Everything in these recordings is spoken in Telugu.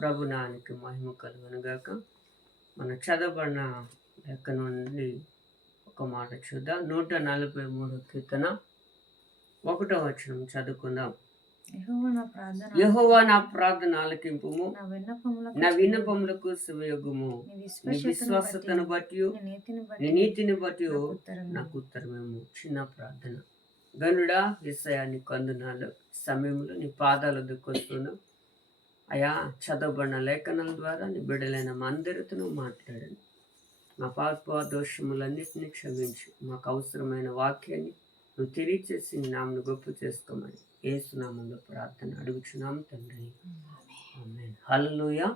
ప్రభునానికి మహిమ కలుగునుగాక. మన చదవబడిన లెక్క నుండి ఒక మాట చూద్దాం. 143 కీర్తన 1వ వచనం చదువుకుందాం. యెహోవా నా ప్రార్థన ఆలకింపుము, నా విన్నపములకు సెవియొగ్గుము. నీ విశ్వాసతను బట్టి నీ నీతిని బట్టి నాకు ఉత్తరమేము. చిన్న ప్రార్థన. గనుడా యేసయ్యా నీకు వందనాలు. సమయంలో నీ పాదాల దుఃఖొస్తున్నాం అయా, చదవబడిన లేఖనాల ద్వారా నీ బిడ్డలైన మా అందరితో మాట్లాడండి. మా పాప దోషములన్నింటినీ క్షమించి మాకు అవసరమైన వాక్యాన్ని నువ్వు తెలియచేసి నీ నామను గొప్ప చేసుకోమని యేసునామంలో ప్రార్థన అడుగుచున్నాం తండ్రి, ఆమేన్. హల్లెలూయా.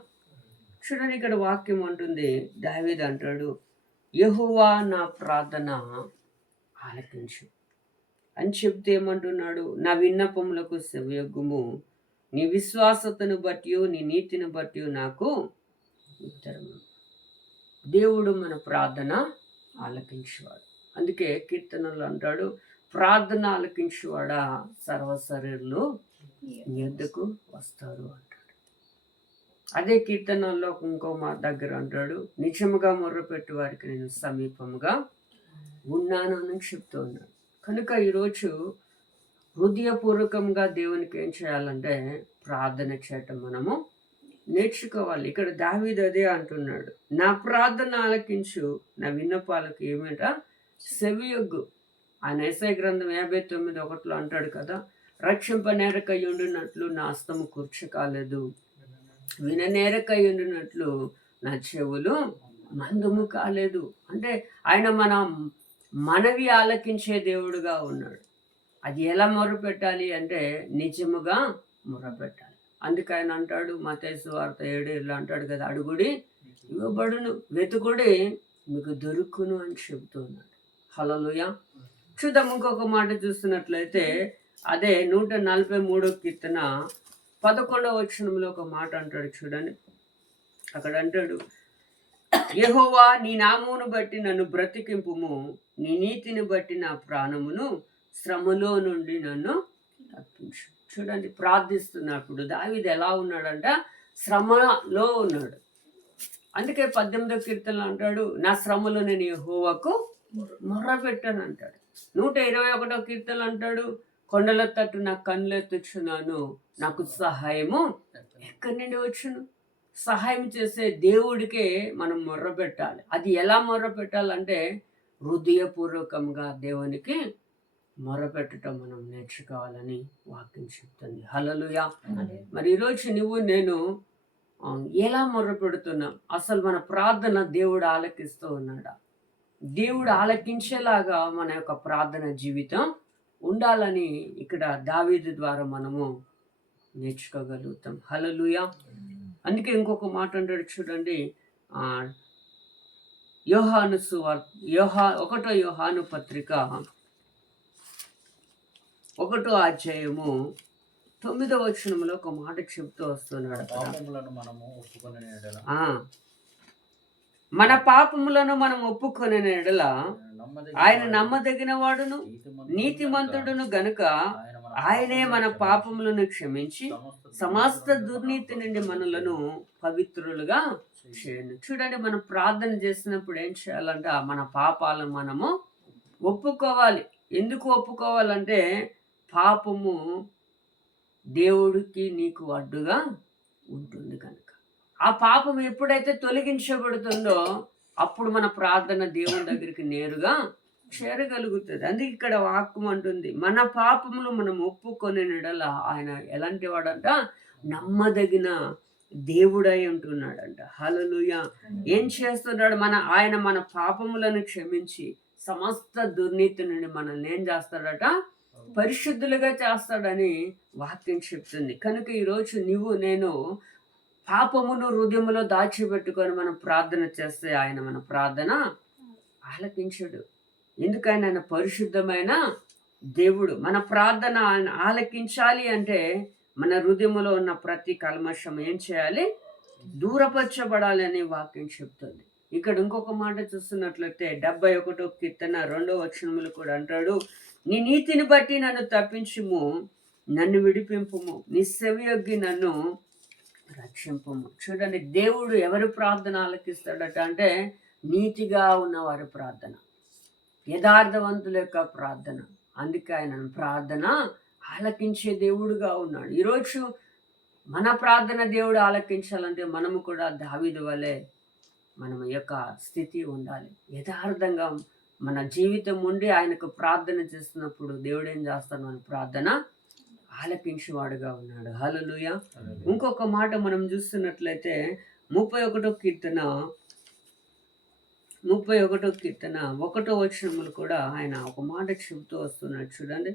చూడండి, ఇక్కడ వాక్యం అంటుంది, దావీదు అంటాడు, యెహోవా నా ప్రార్థన ఆలకించు అని చెప్తే ఏమంటున్నాడు? నా విన్నపములకు సెవియొగ్గుము, నీ విశ్వాసతను బట్టి నీ నీతిని బట్టి నాకు ఉత్తరము. దేవుడు మన ప్రార్థన ఆలకించేవాడు. అందుకే కీర్తనలు అంటాడు, ప్రార్థన ఆలకించేవాడా సర్వశరీరులు నీ యొద్దకు వస్తారు అంటాడు. అదే కీర్తనల్లో ఇంకో మా దగ్గర అంటాడు, నిజముగా మొర్రపెట్టు వారికి నేను సమీపముగా ఉన్నాను అని చెప్తూ ఉన్నాడు. కనుక ఈరోజు హృదయపూర్వకంగా దేవునికి ఏం చేయాలంటే ప్రార్థన చేయటం మనము నేర్చుకోవాలి. ఇక్కడ దావీదు అదే అంటున్నాడు, నా ప్రార్థన ఆలకించు, నా విన్నపాలకు ఏమిట సెవియొగ్గు. ఆయన యెషయా గ్రంథం 59:1 అంటాడు కదా, రక్షింపనేరకై ఉండినట్లు నా హస్తము కూర్చు కాలేదు, విననేరకై ఉండినట్లు నా చెవులు మందము కాలేదు. అంటే ఆయన మన మనవి ఆలకించే దేవుడుగా ఉన్నాడు. అది ఎలా మొరపెట్టాలి అంటే నిజముగా మొరపెట్టాలి. అందుకే ఆయన అంటాడు, మత్తయి సువార్త 7:7 అంటాడు కదా, అడుగుడి ఇవ్వబడును, వెతుకుడి మీకు దొరుకును అని చెబుతున్నాడు. హల్లెలూయా. చూద్దాం, ఇంకొక మాట చూస్తున్నట్లయితే అదే 143 కీర్తన 11వ వచనంలో ఒక మాట అంటాడు. చూడండి, అక్కడ అంటాడు, యెహోవా నీ నామమును బట్టి నన్ను బ్రతికింపుము, నీ నీతిని బట్టి నా ప్రాణమును శ్రమలో నుండి నన్ను తప్పించు. చూడండి, ప్రార్థిస్తున్నప్పుడు దావీదు ఎలా ఉన్నాడంట? శ్రమలో ఉన్నాడు. అందుకే 18వ కీర్తనలో అంటాడు, నా శ్రమలో నేను యెహోవాకు మొర్రపెట్టాను అంటాడు. 121వ కీర్తనలో అంటాడు, కొండల తట్టు నా కన్నులెత్తుచున్నాను, నాకు సహాయము ఎక్కడి నుండి వచ్చును? సహాయం చేసే దేవుడికే మనం మొర్రపెట్టాలి. అది ఎలా మొర్రపెట్టాలంటే హృదయపూర్వకంగా దేవునికి మొరపెట్టడం మనం నేర్చుకోవాలని వాక్యం చెప్తుంది. హల్లెలూయా. మరి ఈరోజు నువ్వు నేను ఎలా మొరపెడుతున్నాం? అసలు మన ప్రార్థన దేవుడు ఆలకిస్తూ ఉన్నాడా? దేవుడు ఆలకించేలాగా మన యొక్క ప్రార్థన జీవితం ఉండాలని ఇక్కడ దావీదు ద్వారా మనము నేర్చుకోగలుగుతాం. హల్లెలూయా. అందుకే ఇంకొక మాట అంటాడు చూడండి, యోహాను సువార్త 1వ యోహాను పత్రిక 1వ అధ్యాయము 9వ వచనంలో ఒక మాట చెప్తూ వస్తున్నాడు. మన పాపములను మనం ఒప్పుకొని ఎడల ఆయన నమ్మదగిన వాడును నీతిమంతుడును గనుక ఆయనే మన పాపములను క్షమించి సమస్త దుర్నీతి నుండి మనలను పవిత్రులుగా చేయను. చూడండి, మనం ప్రార్థన చేసినప్పుడు ఏం చేయాలంటే మన పాపాలను మనము ఒప్పుకోవాలి. ఎందుకు ఒప్పుకోవాలంటే పాపము దేవుడికి నీకు అడ్డుగా ఉంటుంది కనుక. ఆ పాపం ఎప్పుడైతే తొలగించబడుతుందో అప్పుడు మన ప్రార్థన దేవుని దగ్గరికి నేరుగా చేరగలుగుతుంది. అందుకే ఇక్కడ వాక్యం అంటుంది, మన పాపములు మనం ఒప్పుకొని ఎడల ఆయన ఎలాంటి వాడంట? నమ్మదగిన దేవుడై ఉంటున్నాడంట. హల్లెలూయా. ఏం చేస్తున్నాడు? ఆయన మన పాపములను క్షమించి సమస్త దుర్నీతి నుండి మనల్ని ఏం చేస్తాడట? పరిశుద్ధులుగా చేస్తాడని వాక్యం చెప్తుంది. కనుక ఈరోజు నువ్వు నేను పాపమును హృదయములో దాచిపెట్టుకొని మనం ప్రార్థన చేస్తే ఆయన మన ప్రార్థన ఆలకించడు. ఎందుకని ఆయన పరిశుద్ధమైన దేవుడు. మన ప్రార్థన ఆయన ఆలకించాలి అంటే మన హృదయములో ఉన్న ప్రతి కల్మషం ఏం చేయాలి? దూరపరచబడాలి అని వాక్యం చెప్తుంది. ఇక్కడ ఇంకొక మాట చూస్తున్నట్లయితే 71వ కీర్తన 2వ వచనములు కూడా అంటాడు, నీ నీతిని బట్టి నన్ను తప్పించుము, నన్ను విడిపింపుము, నీ సెవియొగ్గి నన్ను రక్షింపుము. చూడండి, దేవుడు ఎవరి ప్రార్థన ఆలకిస్తాడట అంటే నీతిగా ఉన్నవారి ప్రార్థన, యథార్థవంతుల యొక్క ప్రార్థన. అందుకే ఆయన ప్రార్థన ఆలకించే దేవుడుగా ఉన్నాడు. ఈరోజు మన ప్రార్థన దేవుడు ఆలకించాలంటే మనము కూడా దావీదు వలె మన యొక్క స్థితి ఉండాలి. యథార్థంగా మన జీవితం ఉండి ఆయనకు ప్రార్థన చేస్తున్నప్పుడు దేవుడు ఏం చేస్తాడు? మన ప్రార్థన ఆలకించేవాడుగా ఉన్నాడు. హల్లెలూయా. ఇంకొక మాట మనం చూస్తున్నట్లయితే 31వ కీర్తన 1వ వచనములు కూడా ఆయన ఒక మాట చెబుతూ వస్తున్నాడు. చూడండి,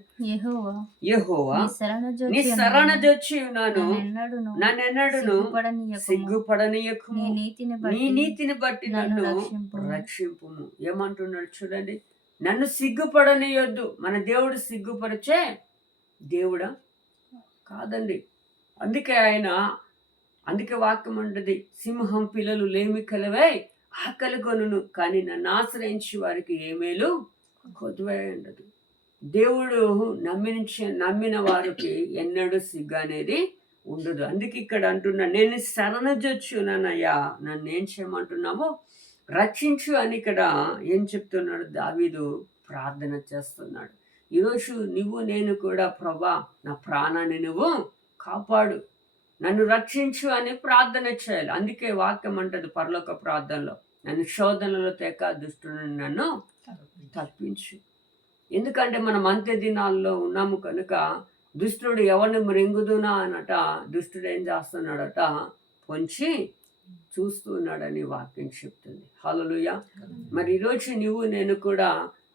యెహోవా నీ శరణుజొచ్చి ఉన్నాను, నన్నెన్నడును సిగ్గుపడనీయకుము, నీ నీతిని బట్టి నన్ను రక్షింపుము. ఏమంటున్నాడు చూడండి, నన్ను సిగ్గుపడనీయొద్దు. మన దేవుడు సిగ్గుపరిచే దేవుడా? కాదండి. అందుకే వాక్యం ఉంటుంది, సింహం పిల్లలు లేమి కలవై ఆకలి కొనును, కానీ నన్ను ఆశ్రయించి వారికి ఏ మేలు కొద్దువై ఉండదు. దేవుడు నమ్మిన వారికి ఎన్నడూ సిగ్గు అనేది ఉండదు. అందుకే ఇక్కడ అంటున్నా, నేను శరణుజొచ్చునయ్యా, నన్ను ఏం చేయమంటున్నావో రక్షించు అని ఇక్కడ ఏం చెప్తున్నాడు? దావీదు ప్రార్థన చేస్తున్నాడు. ఈరోజు నేను కూడా, ప్రభా నా ప్రాణాన్ని నువ్వు కాపాడు, నన్ను రక్షించు అని ప్రార్థన చేయాలి. అందుకే వాక్యం అంటది పరలోక ప్రార్థనలో, నన్ను శోధనలో తెక దుష్టుని నన్ను తప్పించు. ఎందుకంటే మనం అంత్య దినాల్లో ఉన్నాము కనుక దుష్టుడు ఎవరిని మృంగుదునా అనట, దుష్టుడు ఏం చేస్తున్నాడట? పొంచి చూస్తున్నాడని వాక్యం చెప్తుంది. హల్లెలూయా. మరి ఈరోజు నేను కూడా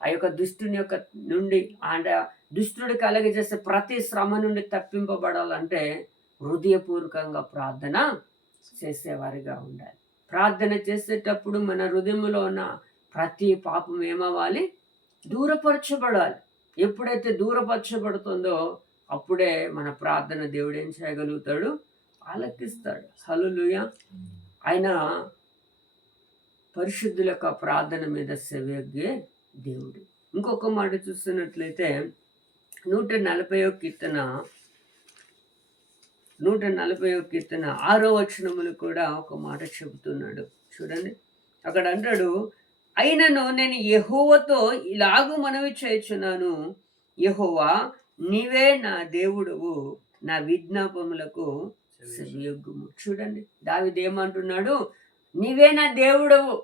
ఆ యొక్క దుష్టుని యొక్క నుండి, అంటే దుష్టుడు కలగజేసే ప్రతి శ్రమ నుండి తప్పింపబడాలంటే హృదయపూర్వకంగా ప్రార్థన చేసేవారిగా ఉండాలి. ప్రార్థన చేసేటప్పుడు మన హృదయంలో ఉన్న ప్రతి పాపం ఏమవ్వాలి? దూరపరచబడాలి. ఎప్పుడైతే దూరపరచబడుతుందో అప్పుడే మన ప్రార్థన దేవుడు ఏం చేయగలుగుతాడు? ఆలకిస్తాడు. హల్లెలూయా. ఆయన పరిశుద్ధుల యొక్క ప్రార్థన మీద సెవియొగ్గే దేవుడు. ఇంకొక మాట చూస్తున్నట్లయితే 140వ కీర్తన 6వ వచనములు కూడా ఒక మాట చెబుతున్నాడు. చూడండి, అక్కడ అంటాడు, అయినను నేను యెహోవాతో ఇలాగూ మనవి చేయుచున్నాను, యెహోవా నీవే నా దేవుడవు, నా విజ్ఞాపములకు సెవియొగ్గుము. చూడండి, దావీదు ఏమంటున్నాడు? నీవే నా దేవుడవు,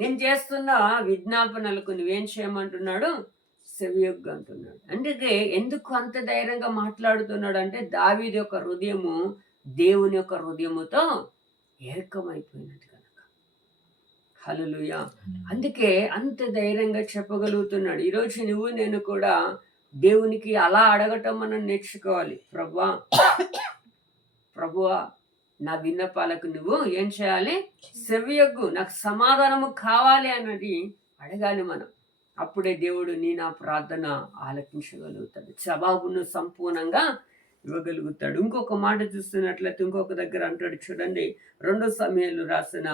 నేను చేస్తున్న విజ్ఞాపనలకు నువ్వేం చేయమంటున్నాడు? సెవియొగ్గు అంటున్నాడు. అందుకే ఎందుకు అంత ధైర్యంగా మాట్లాడుతున్నాడు అంటే దావీదు యొక్క హృదయము దేవుని యొక్క హృదయముతో ఏకమైపోయినది కనుక. హల్లెలూయా. అందుకే అంత ధైర్యంగా చెప్పగలుగుతున్నాడు. ఈరోజు నేను కూడా దేవునికి అలా అడగటం మనం నేర్చుకోవాలి. ప్రభువా నా విన్నపాలకు నువ్వు ఏం చేయాలి? సెవియొగ్గు, నాకు సమాధానము కావాలి అన్నది అడగాలి మనం. అప్పుడే దేవుడు నా ప్రార్థన ఆలకించగలుగుతాడు, జవాబును సంపూర్ణంగా ఇవ్వగలుగుతాడు. ఇంకొక మాట చూస్తున్నట్లయితే ఇంకొక దగ్గర అంటాడు. చూడండి, 2 సమూయేలు రాసిన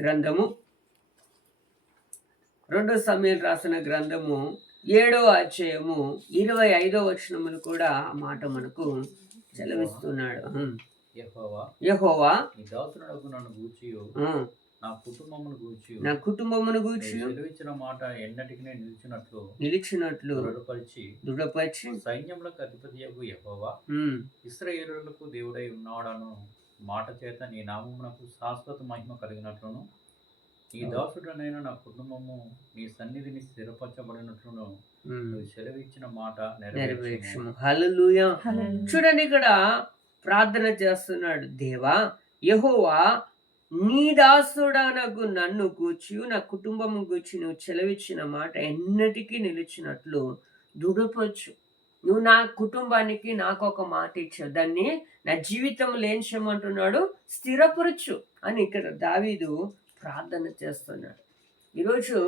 గ్రంథము 7వ అధ్యాయము 25వ వచనములు కూడా ఆ మాట మనకు సెలవిస్తున్నాడు. యెహోవా నా కుటుంబమును గూర్చి సెలవిచ్చిన మాట ఎన్నటికి నిలిచినట్లు దృఢపరిచి సైన్యములకు అధిపతియగు యెహోవా ఇశ్రాయేలులకు దేవుడై ఉన్నాడను మాట చేత నీ నామమునకు శాశ్వత మహిమ కలిగినట్లును ఈ దాసుడనైన నా కుటుంబము నీ సన్నిధిని స్థిరపరచబడినట్లును సెలవిచ్చిన మాట నెరవేర్చుము. హల్లెలూయా. చూడండి, ఇక్కడ ప్రార్థన చేస్తున్నాడు. దేవా యెహోవా నీ దాసుడనగు నన్ను గూర్చి నా కుటుంబము గూర్చి నువ్వు సెలవిచ్చిన మాట ఎన్నటికీ నిలిచినట్లు దృఢపరచు. నువ్వు నా కుటుంబానికి నాకు ఒక మాట ఇచ్చావు, దాన్ని నా జీవితంలో ఏం చేయమంటున్నాడు? స్థిరపరచు అని ఇక్కడ దావీదు ప్రార్థన చేస్తున్నాడు. ఈరోజు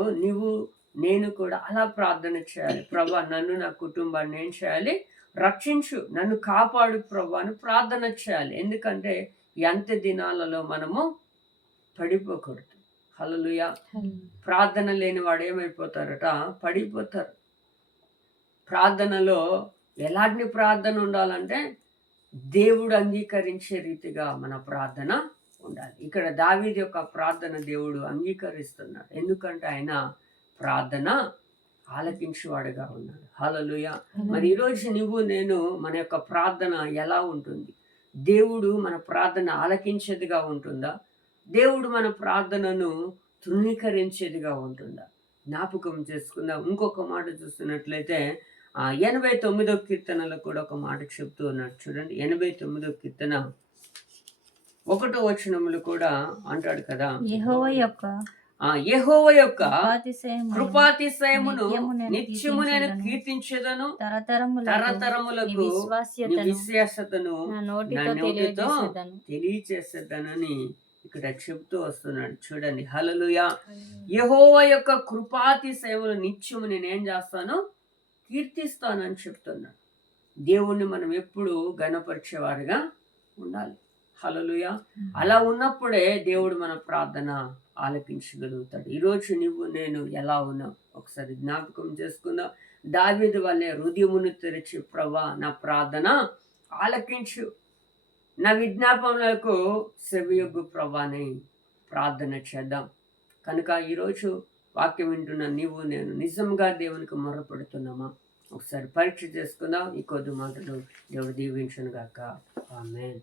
నేను కూడా అలా ప్రార్థన చేయాలి. ప్రభా నన్ను నా కుటుంబాన్ని ఏం చేయాలి? రక్షించు, నన్ను కాపాడు ప్రభా అని ప్రార్థన చేయాలి. ఎందుకంటే ఈ అంత్య దినాలలో మనము పడిపోకూడదు. హల్లెలూయా. ప్రార్థన లేని వాడు ఏమైపోతారట? పడిపోతారు. ప్రార్థనలో ఎలాంటి ప్రార్థన ఉండాలంటే దేవుడు అంగీకరించే రీతిగా మన ప్రార్థన ఉండాలి. ఇక్కడ దావీదు యొక్క ప్రార్థన దేవుడు అంగీకరిస్తున్నాడు. ఎందుకంటే ఆయన ప్రార్థన ఆలకించేవాడుగా ఉన్నాడు. హల్లెలూయా. మరి ఈరోజు నువ్వు నేను మన యొక్క ప్రార్థన ఎలా ఉంటుంది? దేవుడు మన ప్రార్థన ఆలకించేదిగా ఉంటుందా? దేవుడు మన ప్రార్థనను తృణీకరించేదిగా ఉంటుందా? జ్ఞాపకం చేసుకుందాం. ఇంకొక మాట చూస్తున్నట్లయితే 89వ కీర్తనలో కూడా ఒక మాట చెప్తూ ఉన్నాడు. చూడండి, 89వ కీర్తన 1వ వచనములు కూడా అంటాడు కదా, యెహోవా యొక్క కృపాతిశయమును నిత్యము నేను కీర్తించెదను, తరతరములకు నీ విశ్వాసతను నా నోటితో తెలియచేసేదనని ఇక్కడ చెప్తూ వస్తున్నాడు. చూడండి, హల్లెలూయా. యెహోవా యొక్క కృపాతిశయములు నిత్యము నేనేం చేస్తాను? కీర్తిస్తానని చెప్తున్నాడు. దేవుణ్ణి మనం ఎప్పుడు గణపరిచేవారుగా ఉండాలి. హల్లెలూయా. అలా ఉన్నప్పుడే దేవుడు మన ప్రార్థన ఆలకించగలుగుతాడు. ఈరోజు నువ్వు నేను ఎలా ఉన్నావు ఒకసారి జ్ఞాపకం చేసుకుందాం. దావీదు వల్లే హృదయమును తెరిచి, ప్రభా నా ప్రార్థన ఆలకించు, నా విజ్ఞాపనలకు సెవియొగ్గు ప్రభా అని ప్రార్థన చేద్దాం. కనుక ఈరోజు వాక్యం వింటున్న నీవు నేను నిజంగా దేవునికి మొరపెడుతున్నామా? ఒకసారి పరీక్ష చేసుకుందాం. ఈ కొద్ది మాటలు దేవుడు దీవించును గాక. ఆమేన్.